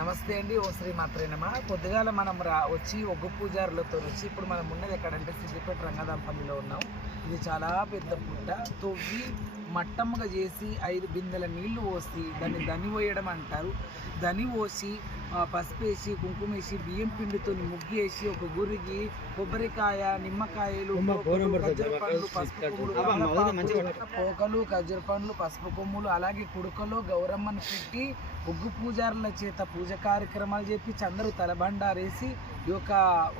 నమస్తే అండి. ఓ శ్రీ మాత్రేనమా. పొద్దుగాల మనం వచ్చి ఒగ్గు పూజారులతో వచ్చి ఇప్పుడు మనం ఉన్నది ఎక్కడంటే సిద్దిపేట రంగదాంపల్లిలో ఉన్నాం. ఇది చాలా పెద్ద పుట్ట. తవ్వి మట్టముగా చేసి 5 బిందెల నీళ్లు పోసి దాన్ని దని పోయడం అంటారు. దని పోసి పసుపేసి కుంకుమేసి బియ్యం పిండితో ముగ్గు వేసి ఒక గురికి కొబ్బరికాయ నిమ్మకాయలు పోకలు ఖర్జూర పండ్లు పసుపు కొమ్ములు అలాగే కుడుకలో గౌరమ్మను పెట్టి ఒగ్గు పూజారుల చేత పూజ కార్యక్రమాలు చేపించి అందరూ తలబండారేసి ఈ యొక్క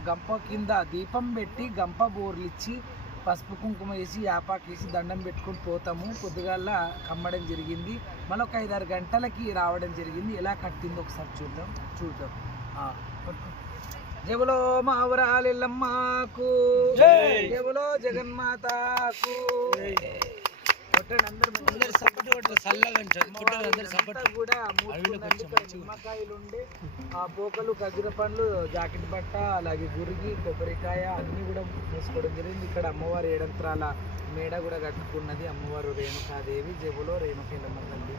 గంప కింద దీపం పెట్టి గంప బోర్లిచ్చి పసుపు కుంకుమ వేసి యాపాకేసి దండం పెట్టుకుని పోతాము. పొద్దుగాల కమ్మడం జరిగింది. మళ్ళీ ఒక 5-6 గంటలకి రావడం జరిగింది. ఎలా కట్టిందో ఒకసారి చూద్దాం. జబులో మావరాలెల్లమ్మకు, జబులో జగన్మాతకు. నిమ్మకాయలు ఉండే ఆ పోకలు ఖర్జూర పండ్లు జాకెట్ బట్ట అలాగే గురిగి కొబ్బరికాయ అన్ని కూడా మూసుకోవడం జరిగింది. ఇక్కడ అమ్మవారి ఏడంత్రాల మేడ కూడా కట్టుకున్నది. అమ్మవారు రేణుకాదేవి జబులో రేణుకేలమ్మ తల్లి.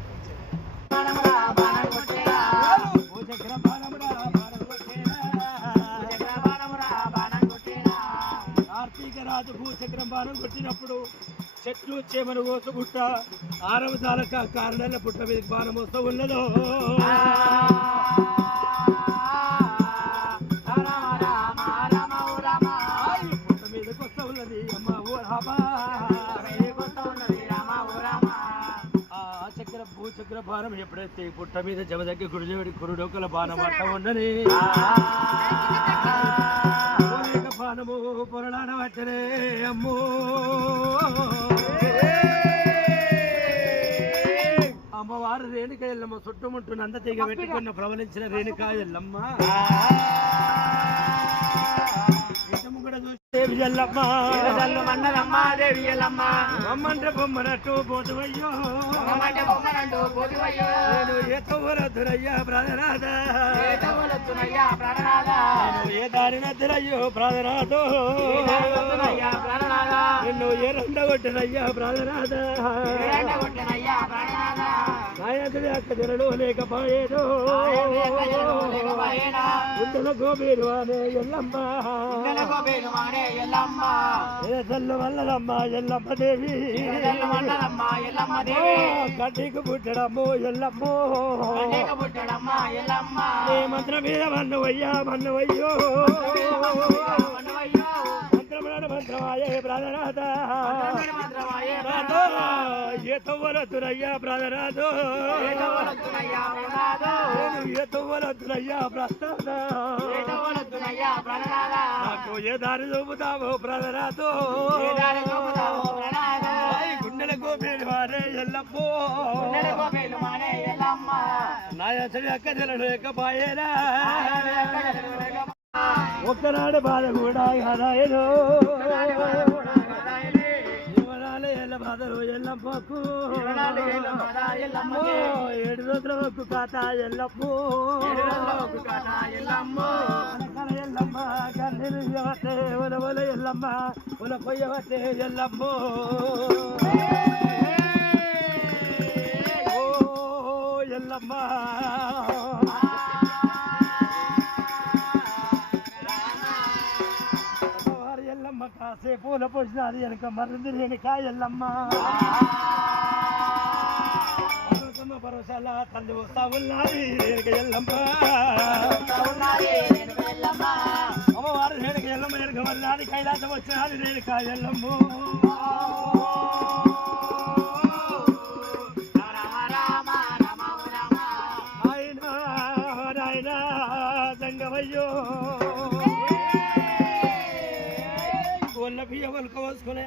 కార్తీక రాజు భూచక్రం బాణం కొట్టినప్పుడు చెట్లు చేమను కోసుకుంట 6వ తాలక కారణాల పుట్ట మీద బాణం వస్తూ ఉన్నదో. పుట్ట మీదకి వస్తూ ఉన్నది అమ్మ ఓ రామా. ఆ చక్ర భూచక్ర బాణం ఎప్పుడైతే పుట్ట మీద జమ దగ్గర గురుడొకల బాణం అట్ట ఉండని బాణము పొరలాడ పట్టనే అమ్మో. అమ్మవారు రేణుక ఎల్లమ్మ చుట్టుముట్టు నంద తీగ పెట్టుకున్న ప్రవలించిన రేణుక ఎల్లమ్మ కూడా చూసి దేవి ఎల్లమ్మ దేవి ఎల్లమ్మ అమ్మంటే బొమ్మనట్టు పోతువయ్యో నేను ఏ తవ్వలొద్దునయ్యా ప్రాణనాథ ఏ దారినద్దునయ్యో ప్రాణనాథో నిన్ను ఏ రెండగొట్టినయ్యా ప్రాణనాథ నాయకుడి అక్క జనలు లేకపోయేదో గుండెల గోబీరు అనే ఎల్లమ్మ తల్లు వల్లమ్మ ఎల్లమ్మ దేవి కడ్డీకి పుట్టడమ్మో ఎల్లమ్మో ఏ మంత్రం మీద మన్నవయ్యా మన్నవయ్యో మంత్రమాయే ప్రాణనాథ ఏ తవ్వలొద్దునయ్యా ప్రాణనాథో ఏ తవ్వలొద్దునయ్యా ప్రాణనాథ నాకు ఏ దారి చూపుతావో ప్రాణనాథో గుండెల గోపేలు వారే ఎల్లమ్మో నాయసరి అక్క జనలేకపోయేనా ఒక్కనాడు బాధ కూడా హరాయను ఎల్ల బాధలు ఎల్లమ్మకు 7 రోజుల ఒక్కు కాత ఎల్లమ్మో ఎల్లమ్మ కన్నీరు ఇవ్వతే ఒల ఎల్లమ్మ ఒల కొయ్యవతే ఎల్లమ్మో ఓ ఎల్లమ్మ ఎల్లమ్మ కాసే పూల పోసినది వెనక మరింది వెనక ఎల్లమ్మ భరోసాల తల్లి వస్తా ఉన్నది వెనక ఎల్లమ్మ అమ్మవారు వెనక ఎల్లమ్మ వెనక మళ్ళీ కైలాసం వచ్చినది వెనక ఎల్లమ్మ ఆయన సంగమయ్యో బియ్యం కోసుకునే